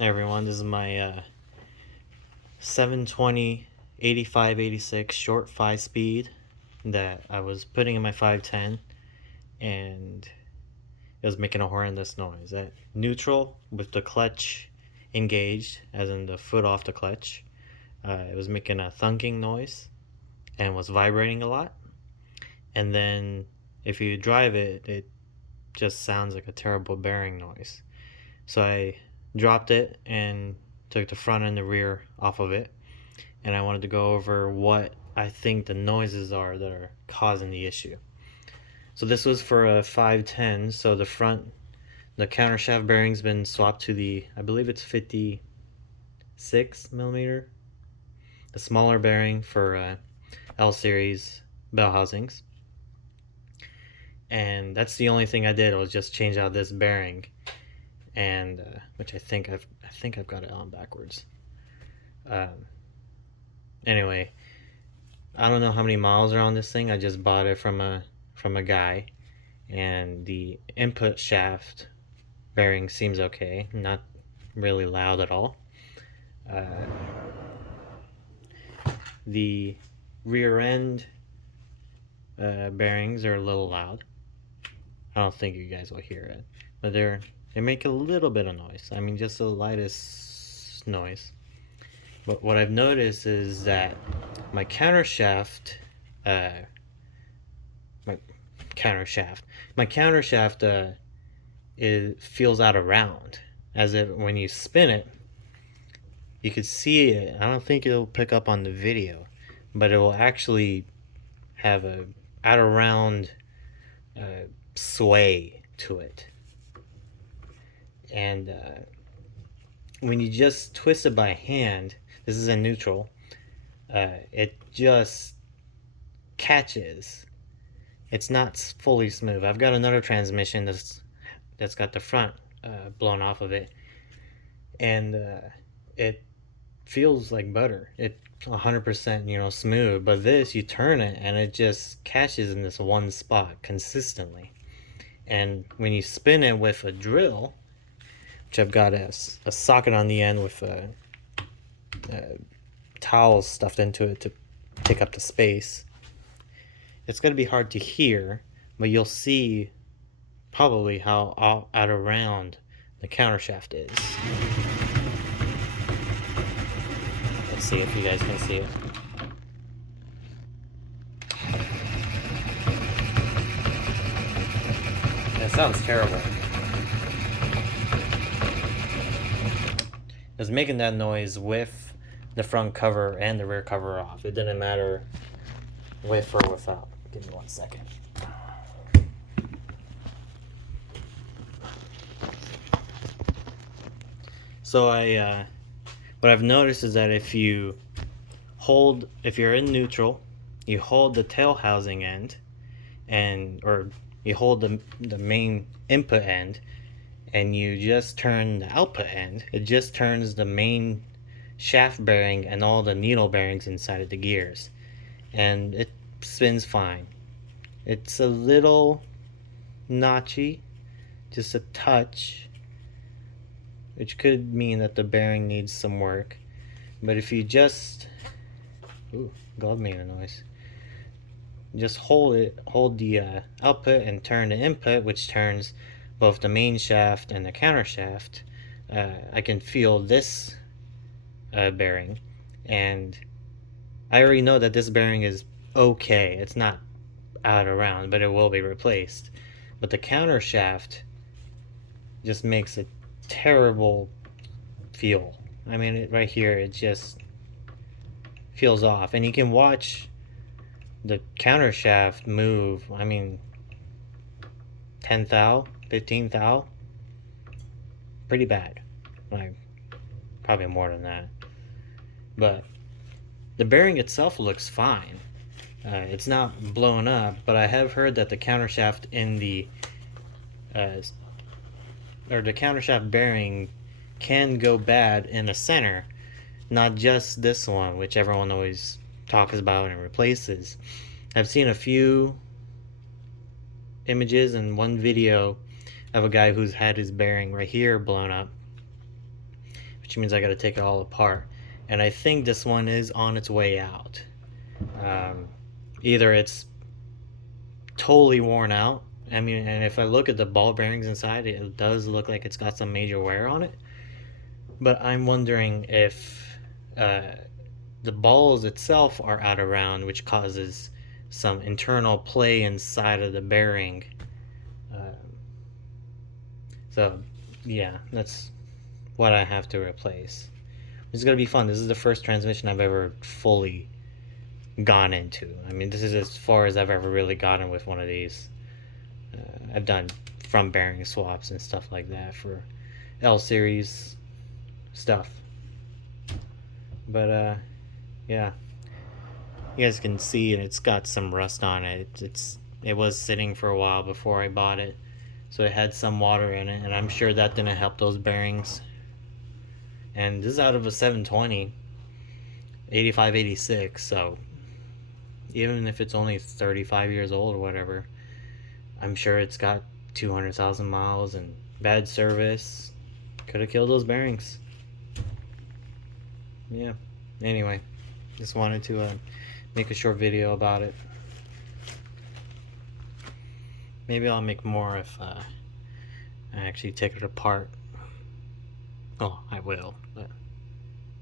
Hey everyone, this is my 720 8586 short 5 speed that I was putting in my 510, and it was making a horrendous noise. At neutral with the clutch engaged, as in the foot off the clutch, it was making a thunking noise and was vibrating a lot. And then if you drive it, it just sounds like a terrible bearing noise. So I dropped it and took the front and the rear off of it, and I wanted to go over what I think the noises are that are causing the issue. So this was for a 510, so the countershaft bearing's been swapped to the, I believe it's 56 millimeter, the smaller bearing for L series bell housings. And that's the only thing I did, was just change out this bearing, and which I think I've got it on backwards. Anyway, I don't know how many miles are on this thing. I just bought it from a guy, and the input shaft bearing seems okay, not really loud at all. The rear end bearings are a little loud. I don't think you guys will hear it, but they make a little bit of noise. I mean, just the lightest noise. But what I've noticed is that my countershaft, uh, my my countershaft, it feels out of round, as if when you spin it, you could see it. I don't think it'll pick up on the video, but it will actually have a out of round sway to it. And when you just twist it by hand, this is a neutral, it just catches. It's not fully smooth. I've got another transmission that's got the front blown off of it, and it feels like butter. It's 100% smooth. But this, you turn it and it just catches in this one spot consistently. And when you spin it with a drill, which I've got a socket on the end with towels stuffed into it to take up the space, it's going to be hard to hear, but you'll see probably how out of round the countershaft is. Let's see if you guys can see it. It sounds terrible. It was making that noise with the front cover and the rear cover off. It didn't matter with or without. Give me 1 second. So what I've noticed is that if you're in neutral, you hold the tail housing end, or you hold the main input end, and you just turn the output end, it just turns the main shaft bearing and all the needle bearings inside of the gears, and it spins fine. It's a little notchy, just a touch, which could mean that the bearing needs some work. But if you just glove made a noise. Just hold the output and turn the input, which turns both the main shaft and the counter shaft. I can feel this bearing, and I already know that this bearing is okay. It's not out of round, but it will be replaced. But the counter shaft just makes a terrible feel. I mean, right here, it just feels off, and you can watch the counter shaft move. I mean, 10 thou, 15 thou, pretty bad. Like, probably more than that. But the bearing itself looks fine. It's not blown up, but I have heard that the countershaft in the countershaft bearing can go bad in the center, not just this one, which everyone always talks about and replaces. I've seen a few images and one video of a guy who's had his bearing right here blown up, which means I gotta take it all apart. And I think this one is on its way out. Either it's totally worn out. I mean, and if I look at the ball bearings inside, it does look like it's got some major wear on it. But I'm wondering if the balls itself are out of round, which causes some internal play inside of the bearing. So, yeah, that's what I have to replace. This is gonna be fun. This is the first transmission I've ever fully gone into. I mean, this is as far as I've ever really gotten with one of these. I've done front bearing swaps and stuff like that for L series stuff. But yeah, you guys can see it's got some rust on it. It was sitting for a while before I bought it, so it had some water in it, and I'm sure that didn't help those bearings. And this is out of a 720, 85, 86, so even if it's only 35 years old or whatever, I'm sure it's got 200,000 miles and bad service. Could have killed those bearings. Yeah. Anyway, just wanted to make a short video about it. Maybe I'll make more if I actually take it apart. Oh, I will. But